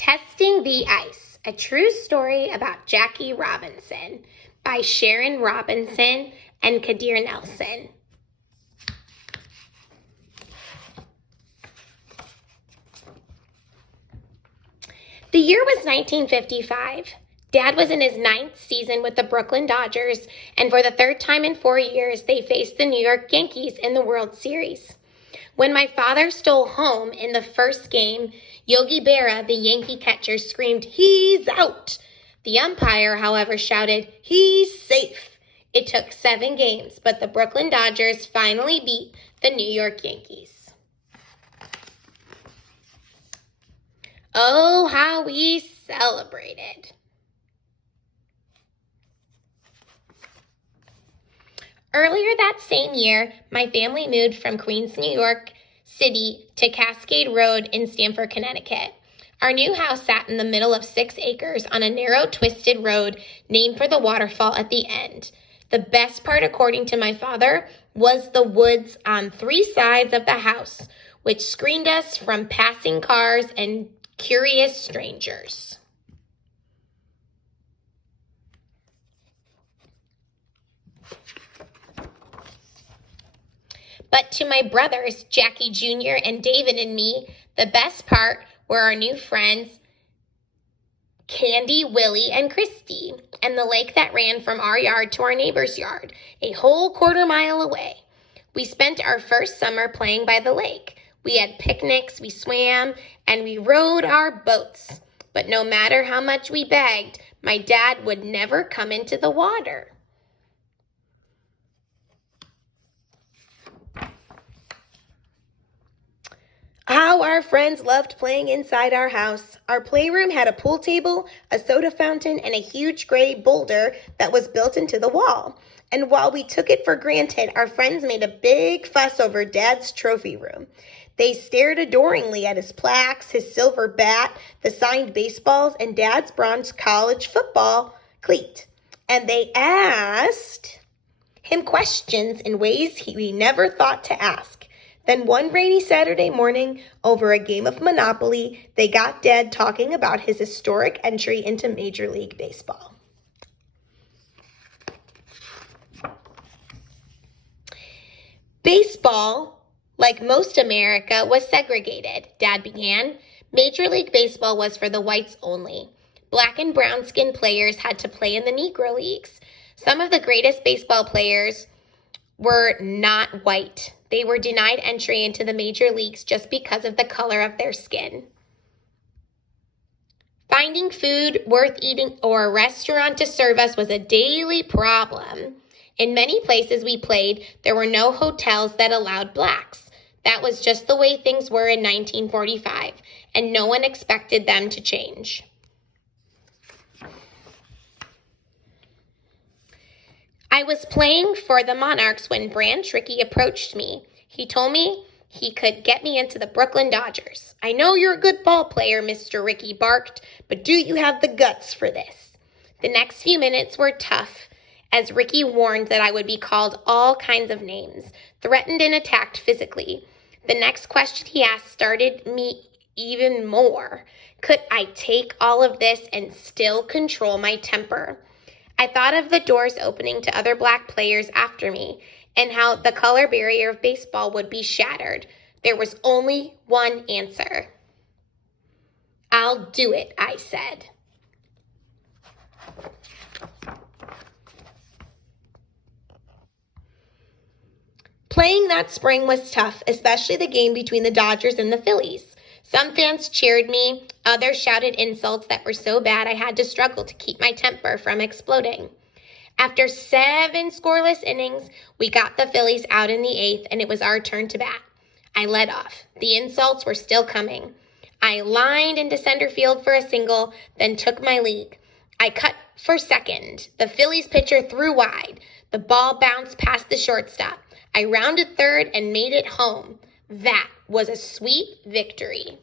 Testing the Ice, a true story about Jackie Robinson by Sharon Robinson and Kadir Nelson. The year was 1955. Dad was in his 9th season with the Brooklyn Dodgers, and for the 3rd time in 4 years, they faced the New York Yankees in the World Series. When my father stole home in the first game, Yogi Berra, the Yankee catcher, screamed, "He's out!" The umpire, however, shouted, "He's safe!" It took 7 games, but the Brooklyn Dodgers finally beat the New York Yankees. Oh, how we celebrated. Earlier that same year, my family moved from Queens, New York City to Cascade Road in Stamford, Connecticut. Our new house sat in the middle of 6 acres on a narrow, twisted road named for the waterfall at the end. The best part, according to my father, was the woods on 3 sides of the house, which screened us from passing cars and curious strangers. But to my brothers, Jackie Jr. and David and me, the best part were our new friends, Candy, Willie, and Christy, and the lake that ran from our yard to our neighbor's yard, a whole quarter-mile away. We spent our first summer playing by the lake. We had picnics, we swam, and we rowed our boats. But no matter how much we begged, my dad would never come into the water. How our friends loved playing inside our house. Our playroom had a pool table, a soda fountain, and a huge gray boulder that was built into the wall. And while we took it for granted, our friends made a big fuss over Dad's trophy room. They stared adoringly at his plaques, his silver bat, the signed baseballs, and Dad's bronze college football cleat. And they asked him questions in ways we never thought to ask. Then one rainy Saturday morning, over a game of Monopoly, they got Dad talking about his historic entry into Major League Baseball. Baseball, like most America, was segregated, Dad began. Major League Baseball was for the whites only. Black and brown-skinned players had to play in the Negro Leagues. Some of the greatest baseball players were not white. They were denied entry into the major leagues just because of the color of their skin. Finding food worth eating or a restaurant to serve us was a daily problem. In many places we played, there were no hotels that allowed blacks. That was just the way things were in 1945, and no one expected them to change. I was playing for the Monarchs when Branch Rickey approached me. He told me he could get me into the Brooklyn Dodgers. "I know you're a good ball player," Mr. Rickey barked, "but do you have the guts for this?" The next few minutes were tough, as Rickey warned that I would be called all kinds of names, threatened and attacked physically. The next question he asked started me even more. Could I take all of this and still control my temper? I thought of the doors opening to other black players after me and how the color barrier of baseball would be shattered. There was only one answer. "I'll do it," I said. Playing that spring was tough, especially the game between the Dodgers and the Phillies. Some fans cheered me, others shouted insults that were so bad I had to struggle to keep my temper from exploding. After 7 scoreless innings, we got the Phillies out in the 8th, and it was our turn to bat. I led off. The insults were still coming. I lined into center field for a single, then took my lead. I cut for second. The Phillies pitcher threw wide. The ball bounced past the shortstop. I rounded third and made it home. That was a sweet victory.